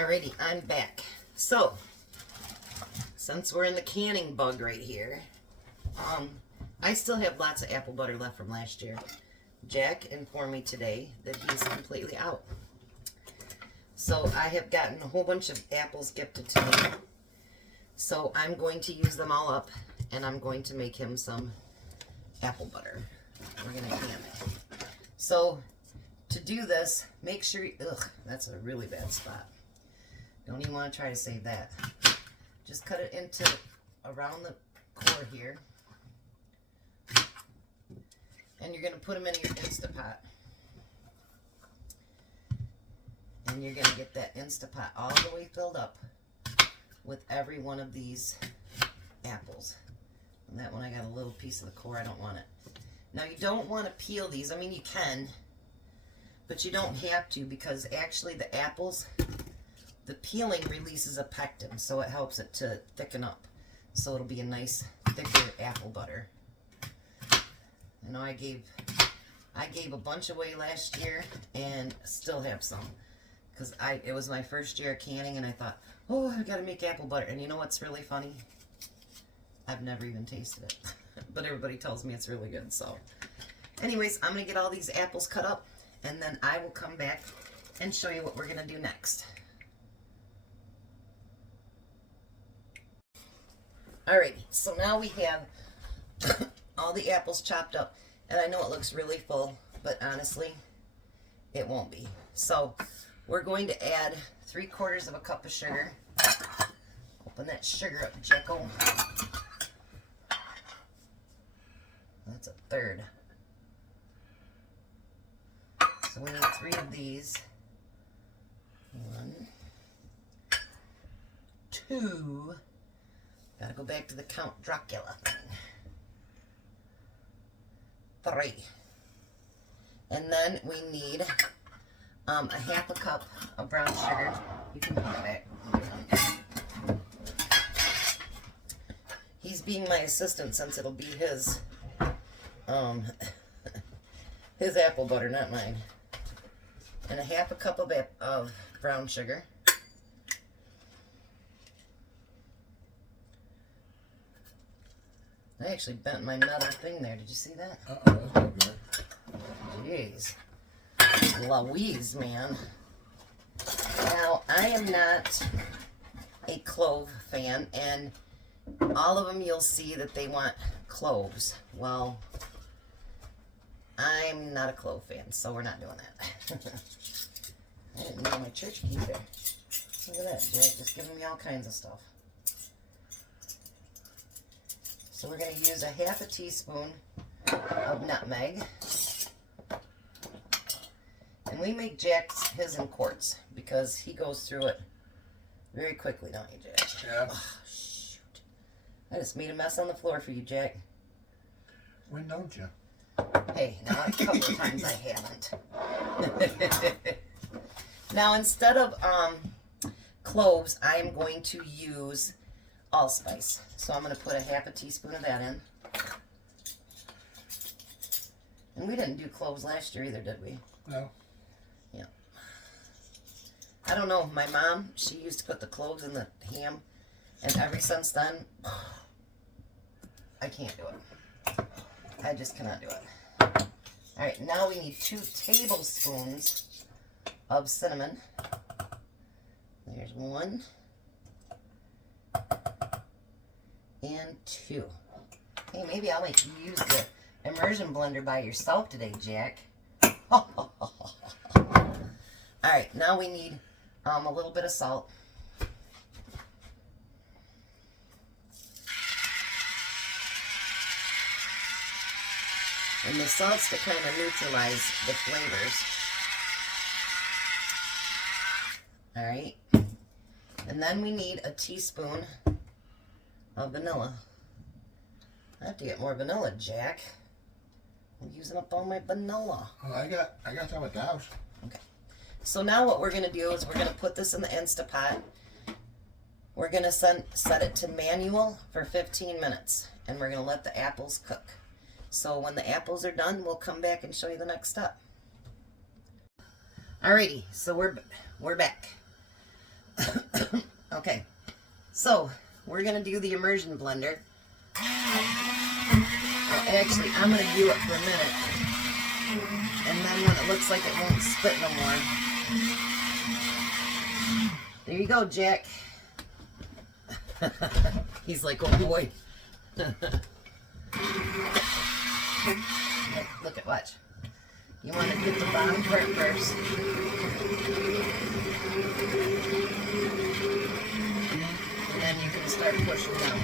Alrighty, I'm back. So, since we're in the canning bug right here, I still have lots of apple butter left from last year. Jack informed me today that he's completely out. So I have gotten a whole bunch of apples gifted to me. So I'm going to use them all up, and I'm going to make him some apple butter. We're going to can it. So to do this, make sure, that's a really bad spot. Don't even want to try to save that. Just cut it into around the core here. And you're going to put them in your Instapot. And you're going to get that Instapot all the way filled up with every one of these apples. And that one I got a little piece of the core. I don't want it. Now you don't want to peel these. I mean, you can, but you don't have to, because actually the apples, the peeling releases a pectin, so it helps it to thicken up. So it'll be a nice thicker apple butter. You know, I gave a bunch away last year and still have some, because it was my first year of canning, and I thought, oh, I've got to make apple butter. And you know what's really funny? I've never even tasted it, but everybody tells me it's really good. So anyways, I'm going to get all these apples cut up, and then I will come back and show you what we're going to do next. Alrighty, so now we have all the apples chopped up, and I know it looks really full, but honestly, it won't be. So we're going to add 3/4 of a cup of sugar. Open that sugar up, Jacko. That's a third. So we need 3 of these. 1, 2. Gotta go back to the Count Dracula thing. 3. And then we need a 1/2 cup of brown sugar. You can put it back. He's being my assistant since it'll be his his apple butter, not mine. And a 1/2 cup of brown sugar. I actually bent my metal thing there. Did you see that? Uh-oh, that's not good. Jeez. Louise, man. Now, I am not a clove fan, and all of them you'll see that they want cloves. Well, I'm not a clove fan, so we're not doing that. I didn't know my church key there. Look at that, Jack, just giving me all kinds of stuff. So we're going to use a 1/2 teaspoon of nutmeg. And we make Jack's his in quarts because he goes through it very quickly, don't you, Jack? Yeah. Oh, shoot. I just made a mess on the floor for you, Jack. When don't you? Hey, now a couple of times I haven't. Now, instead of cloves, I am going to use allspice. So I'm going to put a 1/2 teaspoon of that in. And we didn't do cloves last year either, did we? No. Yeah. I don't know. My mom, she used to put the cloves in the ham, and ever since then, I can't do it. I just cannot do it. All right, now we need 2 tablespoons of cinnamon. There's 1 and 2. Hey, maybe I'll make you use the immersion blender by yourself today, Jack. All right, now we need a little bit of salt. And the salt's to kind of neutralize the flavors. All right. And then we need a teaspoon of vanilla. I have to get more vanilla, Jack. I'm using up all my vanilla. Well, I got some of those. Okay. So now what we're going to do is we're going to put this in the Instapot. We're going to set it to manual for 15 minutes. And we're going to let the apples cook. So when the apples are done, we'll come back and show you the next step. Alrighty, so we're back. Okay, so we're gonna do the immersion blender. Well, actually, I'm gonna do it for a minute, and then when it looks like it won't spit no more, there you go, Jack. He's like, oh boy. Look at, watch. You want to get the bottom part first. And then you can start pushing down.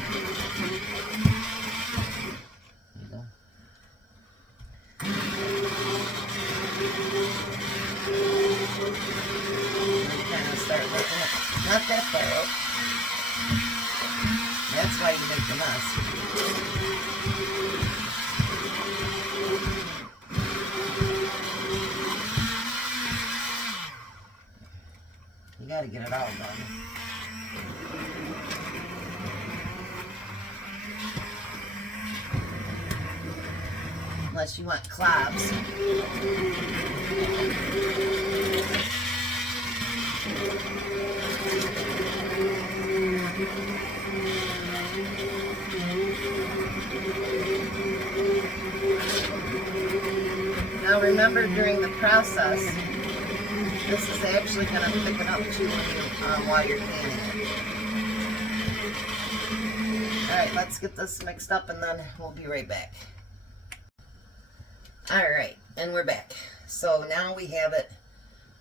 There you go. And kind of start looking at, not that far out. That's why you make the mess. You gotta get it all done. Unless you want clobs. Now remember, during the process, this is actually going to thicken up too while you're cleaning it. Alright, let's get this mixed up and then we'll be right back. Alright, and we're back. So now we have it.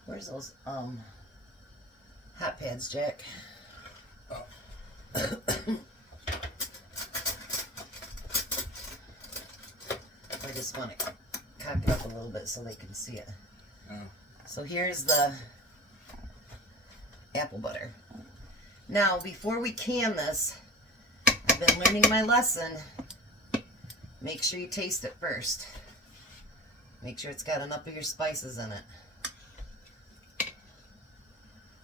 Where's those hot pads, Jack? I just want to cock it up a little bit so they can see it. Oh. So here's the apple butter. Now, before we can this, I've been learning my lesson. Make sure you taste it first. Make sure it's got enough of your spices in it.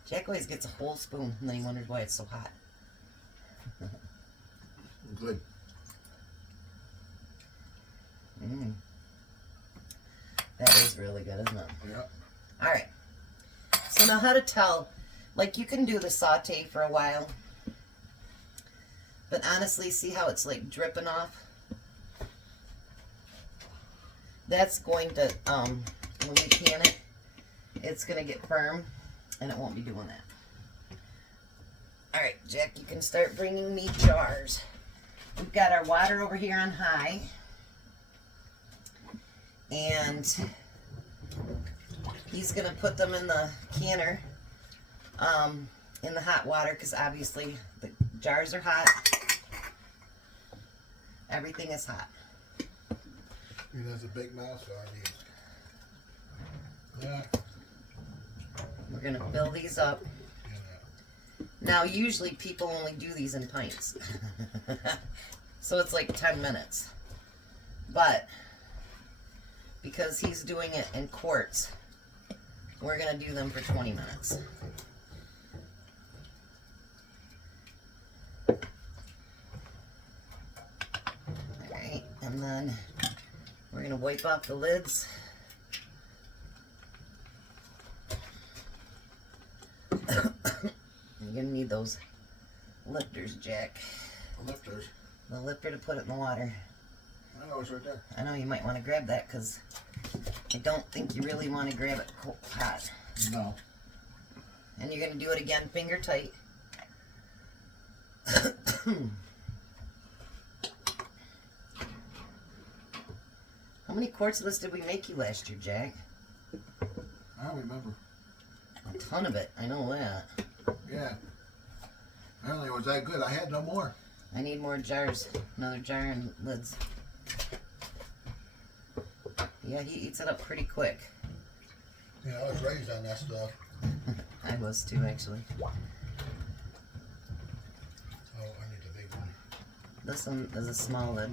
Jack always gets a whole spoon and then he wonders why it's so hot. Good. That is really good, isn't it? Yeah. Alright. So now how to tell, like you can do the saute for a while, but honestly, see how it's like dripping off? That's going to, when we can it, it's going to get firm and it won't be doing that. Alright, Jack, you can start bringing me jars. We've got our water over here on high. And he's going to put them in the canner in the hot water because obviously the jars are hot. Everything is hot. He has a big mouth, so I need. Yeah. We're going to fill these up. Now, usually people only do these in pints. So it's like 10 minutes. But because he's doing it in quarts, we're going to do them for 20 minutes. Alright, and then we're going to wipe off the lids. You're going to need those lifters, Jack. Lifters? The lifter to put it in the water. I know, it's right there. I know you might want to grab that because I don't think you really want to grab it hot. No. And you're going to do it again finger tight. How many quarts of this did we make you last year, Jack? I don't remember. A ton of it. I know that. Yeah. Apparently it was that good. I had no more. I need more jars. Another jar and lids. Yeah, he eats it up pretty quick. Yeah, I was raised on that stuff. I was too, actually. Oh, I need the big one. This one is a small lid.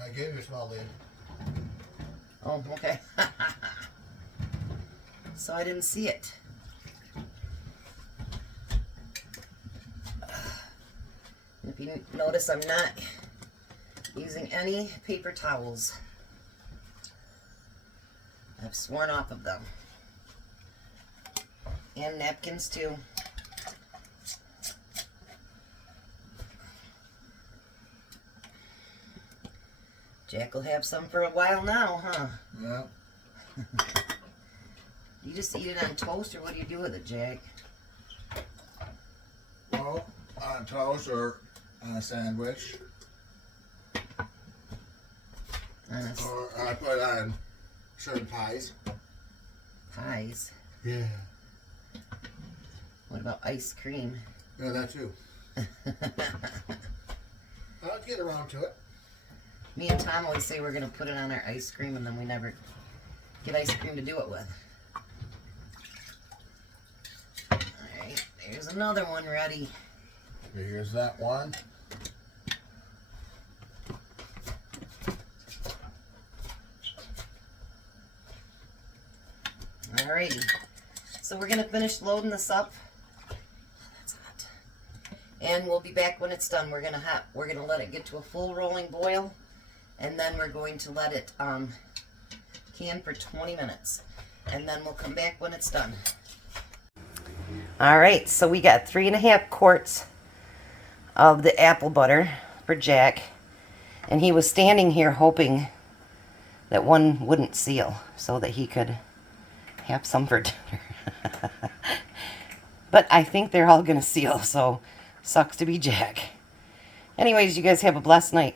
I gave you a small lid. Oh, okay. So I didn't see it. If you notice, I'm not using any paper towels. I've sworn off of them. And napkins too. Jack will have some for a while now, huh? Yeah. You just eat it on toast, or what do you do with it, Jack? Well, on toast or on a sandwich. Or I put it on certain pies. Pies? Yeah. What about ice cream? Yeah, that too. I'll get around to it. Me and Tom always say we're going to put it on our ice cream, and then we never get ice cream to do it with. Alright, there's another one ready. Here's that one. Alrighty, so we're going to finish loading this up. That's hot. And we'll be back when it's done. We're gonna let it get to a full rolling boil, and then we're going to let it can for 20 minutes, and then we'll come back when it's done. All right, so we got 3.5 quarts of the apple butter for Jack, and he was standing here hoping that one wouldn't seal so that he could have some for dinner. But I think they're all gonna seal, so sucks to be Jack. Anyways, you guys have a blessed night.